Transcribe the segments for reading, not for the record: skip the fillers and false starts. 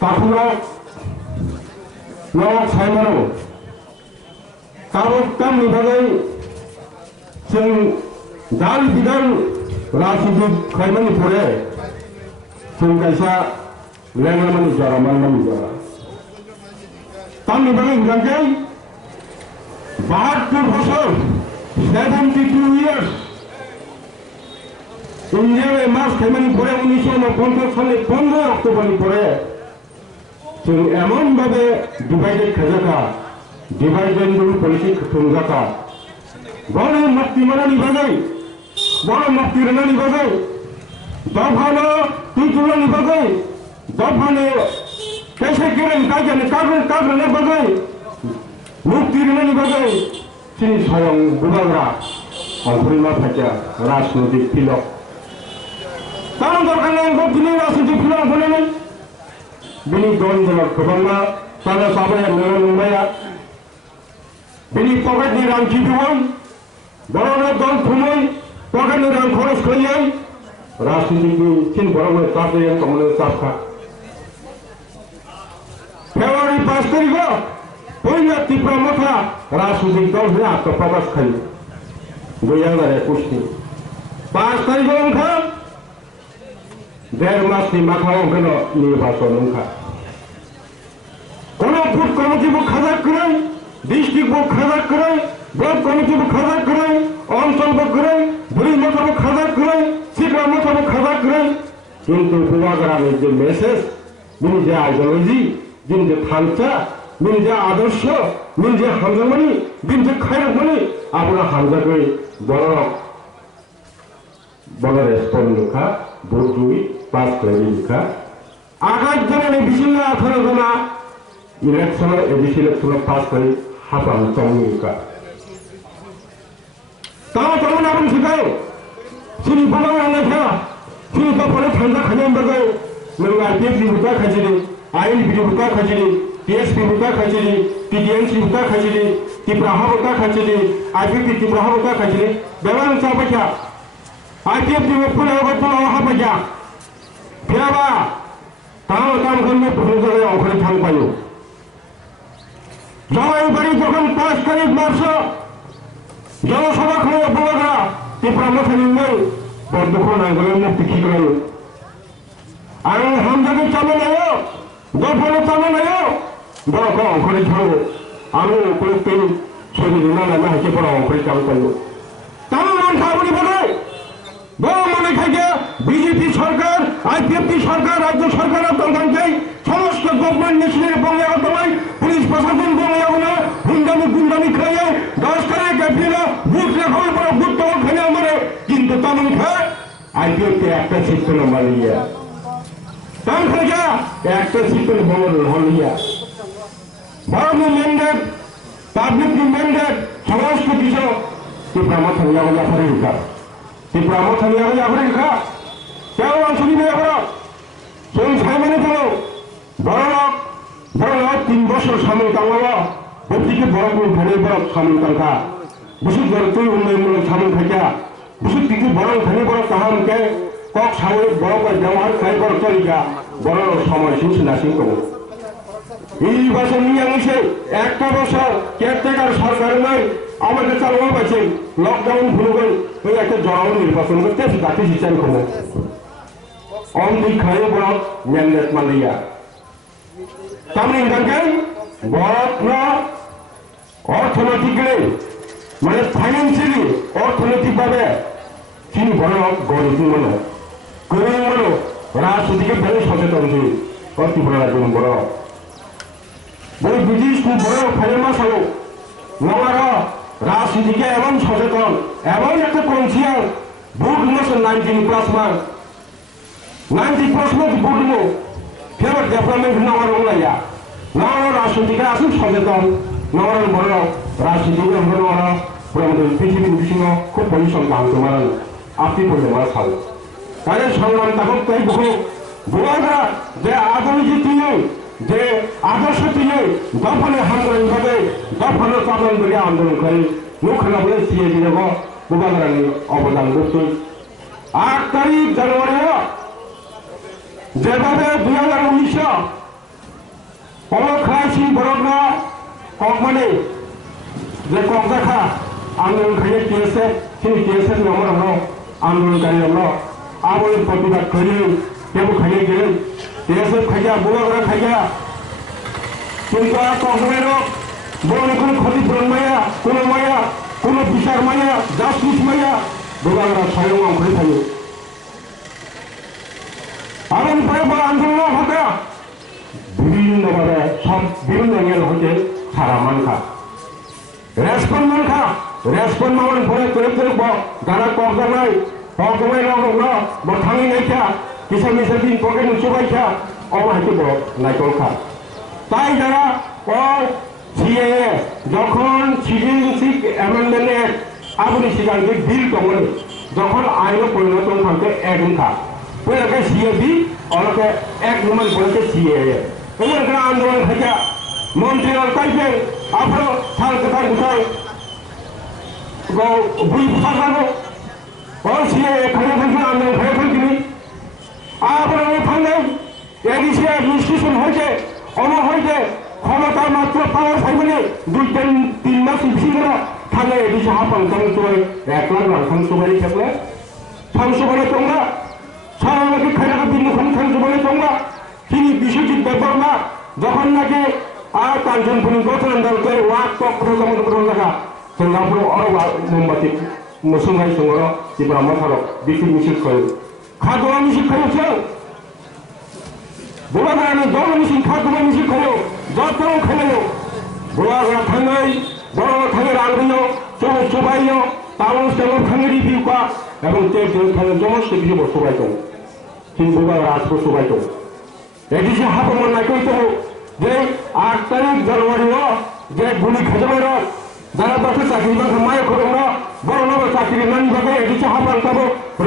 Kapurak Lawak Saimano Karok Tam Nibagai Sing Dal Bidal Rasidi Kaimani Pore Sing Kaisa Lengamani Jara Manmani Jara Tam Nibagai Gangai 72 বছর 72 years ইন্ডিয়ায় মাস খেমানি পরে 1949 সালে 15 October পরে जों एमन भावे divided खाजाका divided politic खुंजाका बड़ मुक्ति मानानि बागै बड़ मुक्ति रनानि बागै दफानो तुलुनि बागै दफानो कैसे केरेन काजन कागन कागन बागै मुक्ति रनानि बागै सिनि स्वयं बुबाग्रा अंकुरिमा फाटिया राजनैतिक फिलक तारन दरकार नांगौ दिनै राजनैतिक फिलक होनानै Bini don dollar kebangga pada sahabat yang mengenai bini poket ni rang cipuan, barang don thumai, poket ni rang khoros kalian, rasi ini cin barang ni sahaja yang kemudian sahaja. Februari 5 tarik, punya tipe mata rasi ini don ni atau poket kali, goyang ada kusti. 5 tarik orang Dermas di makhluk kena nirbason muka. Kono put komiti bu khazak keren, district bu khazak keren, block komiti bu khazak keren, অঞ্চল bu keren, buri mata bu khazak keren, sikra mata bu khazak keren. কিন্তু পূর্বাগ্রামের যে message, mini যে ideology, mini যে থালচা, mini যে আদর্শ, mini যে হামজামানি, mini যে খায়রমানি, আপনারা হামজাকে বড় রেসপন্স লেখা, বুঝুই পাস করে লেখা। আগাজ জানানে বিশিল্লা 18 জনা ইলেকশনের এডিসি ইলেকশনের পাস করে হাতান চমুকা। তাও তেমন আপন শিখায় সিনি বলা লেখা সিনি তপরে ঠান্ডা খাইয়াম বাগায় নঙ্গা টিএসপি বুকা খাইছিলি আইএনপি বুকা খাইছিলি টিএসপি বুকা খাইছিলি টিডিএনসি বুকা খাইছিলি টিপ্রাহা বুকা খাইছিলি আইপিপি টিপ্রাহা বুকা খাইছিলি বেমান চাবাইছা आईपीएफ में पूरे वक्त वहाँ पर जा फिर अब काम करने प्रोफेसर ऑफर थान पायो जवाई बड़ी जखन 5 तारीख मार्च जनसभा खुले बुलागा टिप्रामथानी में बर्दखो नांगले मुक्ति की गयो आरो हम जगे चालू नयो दफानो चालू नयो बड़को ऑफर थानो आरो कोई पेन छवि ना ना है के बड़ा ऑफर चालू पायो तानो नाम खाबुनी बड़े বড় মনে থাকে বিজেপি সরকার আইপিএফটি সরকার রাজ্য সরকারের দলকে সমস্ত গভর্নমেন্ট মেশিনের বঙ্গে অথবাই পুলিশ প্রশাসন বঙ্গে না গুন্ডামি খেয়ে 10 তারিখ এপ্রিলে বুথ লেখার পর বুথ তো খেলে আমারে কিন্তু তেমন খায় আইপিএফটি একটা সিস্টেম মারিয়া তেমন খেয়ে একটা সিস্টেম হলিয়া বড় ম্যান্ডেট পাবলিক ম্যান্ডেট সমস্ত কিছু টিপ্রামা থামিয়া বলে ফেরিকা টিপ্রামা থামিয়া বলে ফেরিকা কেউ অংশী নেই আমরা সেই সাইমানে চলো বড় 3 বছর সামনে কামাবা প্রত্যেকে বড় কোনো ধরে বড় সামনে কাঙ্কা বুঝুক বড় তুই উন্নয়নমূলক সামনে থাকা বুঝুক কিছু বড় ধরে বড় কাহামকে কক সামনে বড় করে ব্যবহার খাই বড় তরিকা বড় সময় শুনছি না সিং করো এই বছর নিয়ে আনিছে একটা বছর কেয়ারটেকার সরকার নাই আমাদের চালু পাইছে লকডাউন ভুলে গেল ওই একটা জড়াও নির্বাচন করতে তাকে হিসাব করবো অন্তিক খাই বড় ম্যান্ডেট মালিয়া তামনি গানকে বড় অর্থনৈতিক মানে ফাইন্যান্সিয়ালি অর্থনৈতিক ভাবে তিনি বড় গরিব মনে রাজনীতিকে বেড়ে সচেতন অতি বড় একজন বড় বড় ব্রিটিশ খুব বড় ফেলেমা হলো নমার রাজনীতিকে এমন সচেতন এমন একটা কনসিয়াস বুট নিয়েছে 90% বুট নিয়ে ফেরত ডেভেলপমেন্ট নমার ওলাইয়া নমার রাজনীতিকে আসুন সচেতন নমার বড় রাজনীতিকে বড় আমাদের পৃথিবীর বিভিন্ন খুব পরিসংখ্যা আনতে পারেন আপনি বলতে পারা ছাড়ো তাই সংগ্রাম তখন তাই বহু বুড়ারা যে আদর্শটি নেই যে আদর্শটি নেই দফানে আন্দোলন করে দফানে চালন করে আন্দোলন করে মুখলা বলে সিএবি দেব বুবাগরানি অবদান করছে 8 তারিখ জানুয়ারি যেভাবে 2019 खायसिन बरफना कक माने जे कक जाखा आंदोलन खायो टीएसएफ सिनि टीएसएफ नंबर हनो आंदोलनकारी हनो आबो प्रतिबाद खायो केबो खायो गे टीएसएफ खाया बुलाग्रा खाया किंतु कक माने बरनि कोनो क्षतिपूरण माया कोनो বিচার माया জাস্টিস माया बुलाग्रा सायाव आंखौ थायो आरो प्रायबा आंदोलन हका বিভিন্নভাবে সব বিভিন্ন ইয়ের হতে সারা মানখা রেসপন্ড মামন পরে করে যারা কবজা নাই কবজায় রাখলো বঠাঙি নাইখা কিসা মিসা দিন পকে নুচুবাইখা অমাহিত নাইকলখা তাই যারা ও সিএএ যখন সিটিজেনশিপ অ্যামেন্ডমেন্ট অ্যাক্ট আবুনি সিগাঙ্গে বিল দমনে যখন আইন পরিণত থাকতে একখা পরে সিএবি অনেকে এক নুমান বলেছে সিএএ এখানে আন্দোলন থেকে মন্ত্রী কাইবেন আপনার সাল কথা গুছাই বুঝ সাজানো সিএ এখানে থাকবে আন্দোলন হয়ে থাকবি আপনার ওখানে এডিসি অ্যাডমিনিস্ট্রেশন হয়েছে অমর হয়েছে ক্ষমতা মাত্র পাওয়ার থাকবে 2-3 মাস বেশি করে থাকলে এডিসি হাফান থাকবে 1 লাখ রাখান সবাই থাকলে সংসদে তোমরা সারা নাকি খাইনা বিন্দুখান সংসদে তোমরা তিনি বিশ্বজিৎ দেববর্মা যখন নাকি আর কাঞ্চনপুরি গঠন দলকে ওয়াক পক্ষ জমন করন লাগা সিঙ্গাপুর অরব মোমবাতি মুসলমান সঙ্গর জিবা মাথারক বিক্রি মিছিল করে খাদোয়া মিছিল খাইছে বুড়াগানে দল মিছিল খাদোয়া মিছিল খাইও যত খাইও বুড়াগা থাঙ্গাই বড় থাঙ্গে রাঙ্গিও চবাইও টাউন স্টেল থাঙ্গে রিভিউ কা এবং তে থাঙ্গে জমস্তে বিজব সবাইতো তিন বুড়াগা আজকে সবাইতো এডিসি হাফমান নাইকইতো যে 8 তারিখ জানুয়ারি যে গুলি খেজবের যারা বাসে চাকরি বাসে মায় করুন বড় নব চাকরি নানি ভাগে এডিসি হাফান পাবো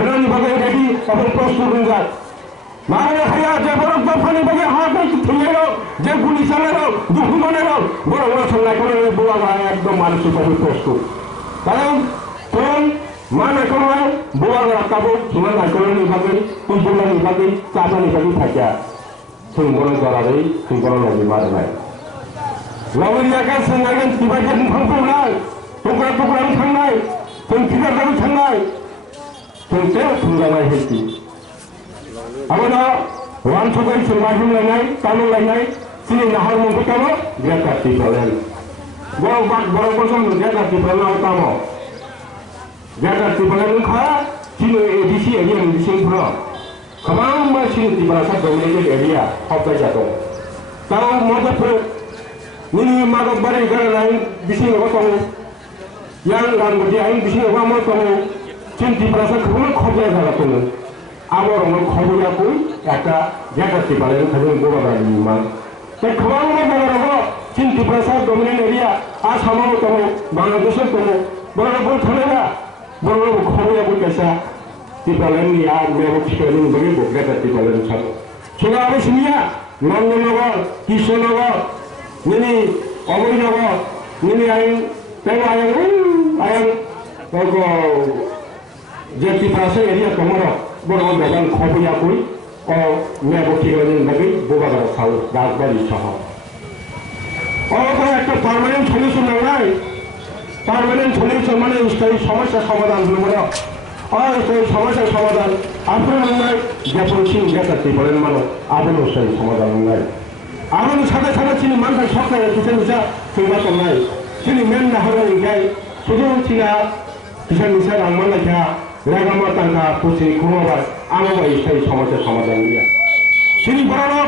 নানি ভাগে রেডি এবং প্রস্তুত হয়ে যায় মারে খাইয়া যে বড় দফানি ভাগে হাত থুলের যে গুলি চালের দুহুমানের বড় বড় সঙ্গে করে বুড়া একদম মানসিকভাবে প্রস্তুত কারণ কোন মানে কোন বুড়া রাখাবো সোনা নাইকলের ভাগে কুলপুলার ভাগে চাপানি ভাগে থাকিয়া Sungguh cara ini, sungguh lagi mana? Lawan dia kan sengaja tiba jadi pangkulan, tukar-tukaran sangai, tidak kami sangai, tunggal hati. Apa dah? Wan sukai sembahun lainai, tamu lainai, sini nahar mengkutamu, dia kasih balen. Borong kosong dia kasih balen utama. Dia kasih balen kah? Sini edisi edisi pro. Kamang masih di bahasa dominan area apa jatuh. Kalau mau tu, ini makan barang kerana lain bising apa tahu. Yang lain berdia ini bising apa mau tahu. Cint di bahasa kamu khobja jaga tu. Awal orang khobja aku, ada jaga di balik kamu gua balik memang. Tapi kamang mana orang cint di bahasa dominan area asal mau tahu, Bangladesh tahu, Bangladesh thana, Bangladesh khobja aku kesa. Di dalam ni ada memang sekali bagi bukan di dalam sana. Sudah habis ni ya, Nangnagar, Kishonagar, ini Omoynagar, ini ayam, kalau jadi bahasa area kamera, boleh dalam kopi aku, oh memang sekali bagi bukan sahaja, dah beri saham. Oh kalau itu permanent solution nangai, permanent solution mana istri समस्या समाधान mana? और कोई समस्या समाधान आपने नहीं जैसे जैसा बोलें मानो आपने उससे समाधान नहीं आपने साथे साथे चीनी मान का शौक है किसी मिसा सुबह तो नहीं चीनी मैं ना हो रही है सुबह चीना किसी मिसा रामन लगा लगा माता का कुछ कुमार आना वो इससे समस्या समाधान दिया चीनी बराबर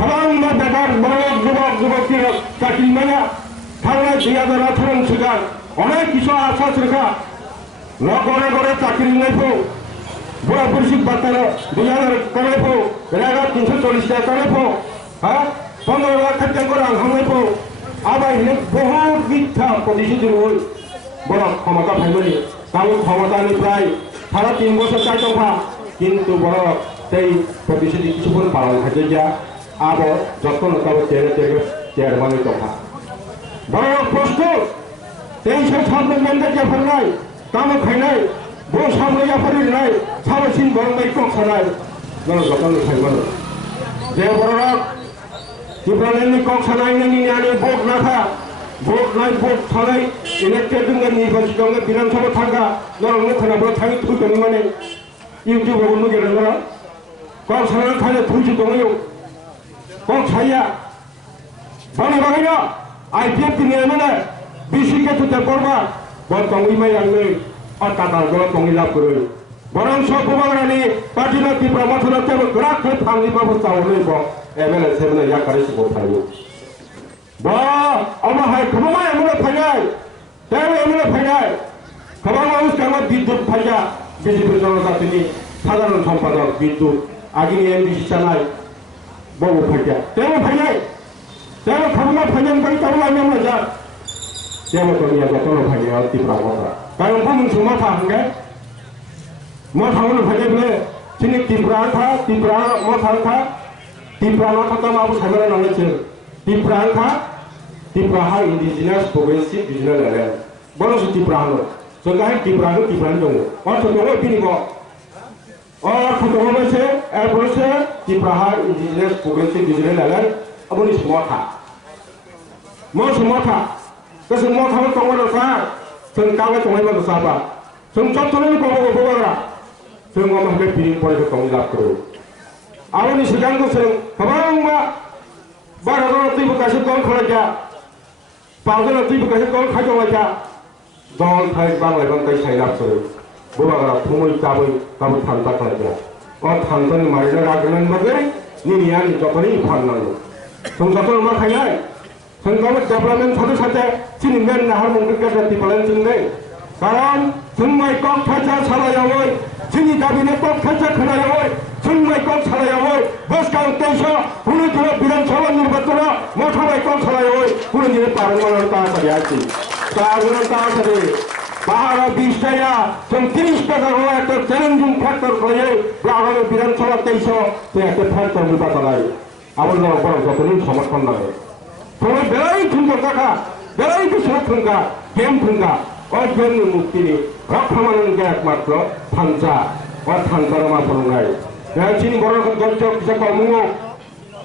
खराब ना बेकार बराबर जुबाक की ताकि मैं थाना जिया दरा थाना चिका अनेक किसी आशा चिका नौकरी करे चाकरी नहीं पो बुरा पुरुषिक बातार 2000 करे पो रेगा 340 करे पो हाँ 15 लाख खर्चा करे हम नहीं पो अब इन्हें बहुत मिथ्या प्रतिशत हुई बड़ा क्षमता भाई ताऊ क्षमता नहीं प्राय सारा 3 बছর চাই টাকা কিন্তু বড় সেই प्रतिशत কিছু কোন পালন থাকে যা अब যত নতাবে চেয়ারম্যান টাকা বড় প্রশ্ন এই সব সামনে মেন্ডেট জাফর নাই কাম খাইনাই বো সামনে জাফরের নাই সাবসিন বড় নাই কম খানাই বড় যতন খাইবানো যে বড় ত্রিপুরানি কক সানাইনি নিয়ানি ভোট না থা ভোট নাই ভোট থানাই ইলেক্টেড নির্বাচিত বিধানসভা থাকা নরম খানাফोर থাকি থুইदों माने ইউটিউবাव नुगिरदों কক সানাই थाने थुइसो दङ কক साया बानि बागैनो आइपिएफ दिनैमाने बिसिके तुते करबा बन तंगि माय आंनो अटाटा गल तंगि लाभ करो बरं सब बुबाग्रानि पार्टीनो टिप्रा मथनो तेबो ग्राख थांनि बाबो चावलै ब एमएलए सेमने या कारि सिबो थायो ब अमा हाय खमा एमएलए फायनाय तेबो एमएलए फायनाय खमा माउस कामा विद्युत फाया बिजेपि जनजातिनि साधारण सम्पादक विद्युत आगिनि एमडीसी जानाय बबो फाया तेबो फायनाय तेबो खमा फायनाय बाय तावला नेम जा तेबो तनिया जतनो फायनाय टिप्रा मथरा कारण बुमुं सुमा थांगे मथावनो फायनायबो तिनि टिप्रा था टिप्रा मथा था टिप्रा न था माबो सायमाना नांगोन टिप्रा था टिप्रा हा इंडिजिनियास प्रोग्रेसिव रिजनल एरिया बरस टिप्रा हो जों गाय टिप्रा दङ अर्थ दङ बिनिबो अर्थ दङ मोनसे एरबोसे टिप्रा हा इंडिजिनियास प्रोग्रेसिव रिजनल एरिया अबनि समथा कसं मथाव दङ सा जों गावे दङैबो साबा जों जतननि गबो गबोग्रा जों माने बिनि फरायखौ दङ लाभ करो आउनि सिगांखौ जों गोबां भारतआव दैबो गासै गल खालायजा बावजों दैबो गासै गल खायदोंलायजा दल थाय बांलायबां गाय सायलाब करो बुबाग्रा फुमै दाबै दाबै थांता खालायजा अ थांतन मारिना रागनान बागै निनियानि जतनि फाननांगौ जों जतन मा खायनाय जों गावनि डेभलपमेन्ट साथे साथे चिनिमेन नाहार मंगल गेजेरनि फालान जोंनै कारण जों माइ कक थाचा सालायावै जोंनि दाबिनो कक थाचा खोनायावै जों माइ कक सालायावै बसगाव 23 हुनु दिनो विधानसभा निर्वाचन मथा माइ कक सालायावै हुनु दिनो पारमान तासारि आछि पारमान तासारि 12-20 टाया जों 30 टाका हलो একটা চ্যালেঞ্জিং ফ্যাক্টর করে আগামী বিধানসভা 23 তো একটা ফ্যাক্টর নির্বাচন হয় আমাদের বড় যতদিন সমর্থন নয় তোমরা বেলাই থুঙ্গা কাকা বেলাই কিছু থুঙ্গা গেম থুঙ্গা অজ্ঞানী মুক্তিনি রক্ষামানকে একমাত্র থানচা ও থানচার মা ফলনাই চিনি বড় গজ্জ কিছু কর্ম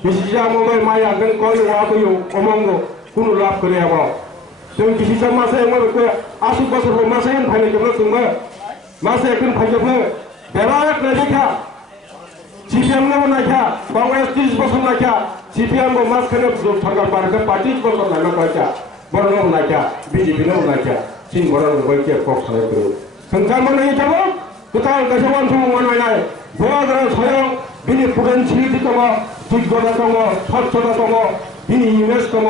বিশিষা মোবাইল মাই আগেন কই ওয়াবইও অমঙ্গ কোনো লাভ করে যাব जों बिसिसा मासे एमो आसु बसर मासे फाइनाय जबो जोंबो मासे एकन फाइजोबो बेराद नायखा सीपीएम ने नायखा कांग्रेस 30 बसर नायखा सीपीएम को मास खने सरकार पार्टी 25 बसर नायना नायखा बरनो नायखा बीजेपी ने नायखा सिन बरनो गयके कक साय करो संसार माने जाबो total गासैबो सुबुं नायनाय बहाग्रा सायाव बिनि पोटेन्शियलिटी दङ दिग्गजा दङ सच्चता दङ बिनि इमेज दङ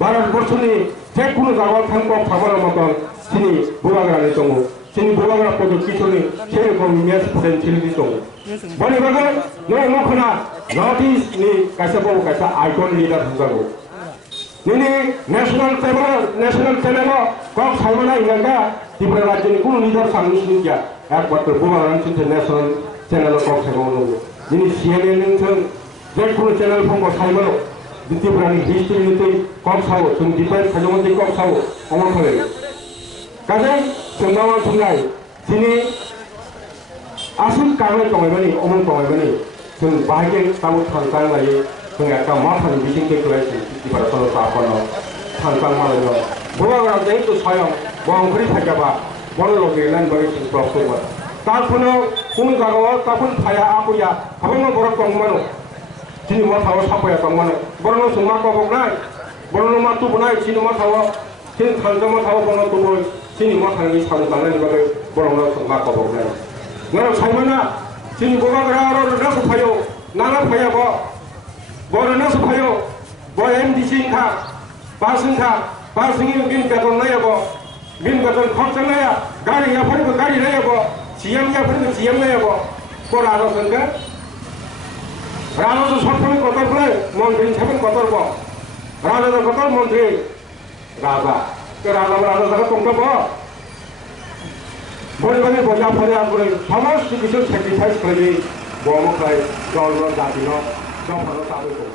भारतबर्षनि जेखुनु जायगायाव थांबा थाबार मतन सिनि बुबाग्रानि दङ सिनि बुबाग्रा पदकिसनि सेरकम इमेज पोटेन्शियलिटी दङ बनि बागै न खोना नर्थ इस्ट नि गासैबो गासै आइकन लिडार होजागौ निनि नेशनल चैनल कक सायमाना इंगा त्रिपुरा राज्यनि कुनु लिडार साननि गया एकमात्र बुबाग्रानि सिन्थे नेशनल चैनल कक सायमानो निनि सीएनएन जों जेखुनु चैनल फंबो सायमानो त्रिपुरानि हिस्ट्री निते कक साव जों डिफाइन खालामो कक साव अमर खालाय गासै जोंनाव थुंनाय दिनै आसुन कागज दङैमानि अमर दङैमानि जों बाहायके ताबो थांतां लायो जों একটা মাথাनि बिथिंखौ खालायसै त्रिपुरा सरकारनो थांतां मालायनो बुबाग्रा जेहेतु सायाव बंखरि फायजाबा बन लगेनान बागै जों प्रफोरबा तारफोनो कुनु जागायाव ताफोन फाया आपुया हाबानो बरक दंमानो दिनै माथाव साफाया दंमानो बरनो सुमा कबकनाय बरनो मातु बनाय दिनै माथाव सिन थांजा माथाव बनो तुबो दिनै माथानि सानजानायनि बागै बरनो सुमा कबकनाय नर सायमाना दिनै बुबाग्रा आरो नासु फायो नाना फायाबो बरनो सफायो ब एमडीसी खा पासिंनि बिन बेतन नायाबो बिन बेतन खर्चा नाया गाड़ी याफोरबो गाड़ी नायाबो सीएम याफोरबो सीएम नायाबो को राजा संगे राजा तो सबफोरनि गतरफोर मन्त्रि साबेन गतरबो राजा गतर मन्त्रि राजा के राजा जागा दंथबो बनिबानि बजा फरे आगुरै समस्त किछु सेक्रिफाइस खालामि बमखाय गावनो जातिनो गावनो ताबो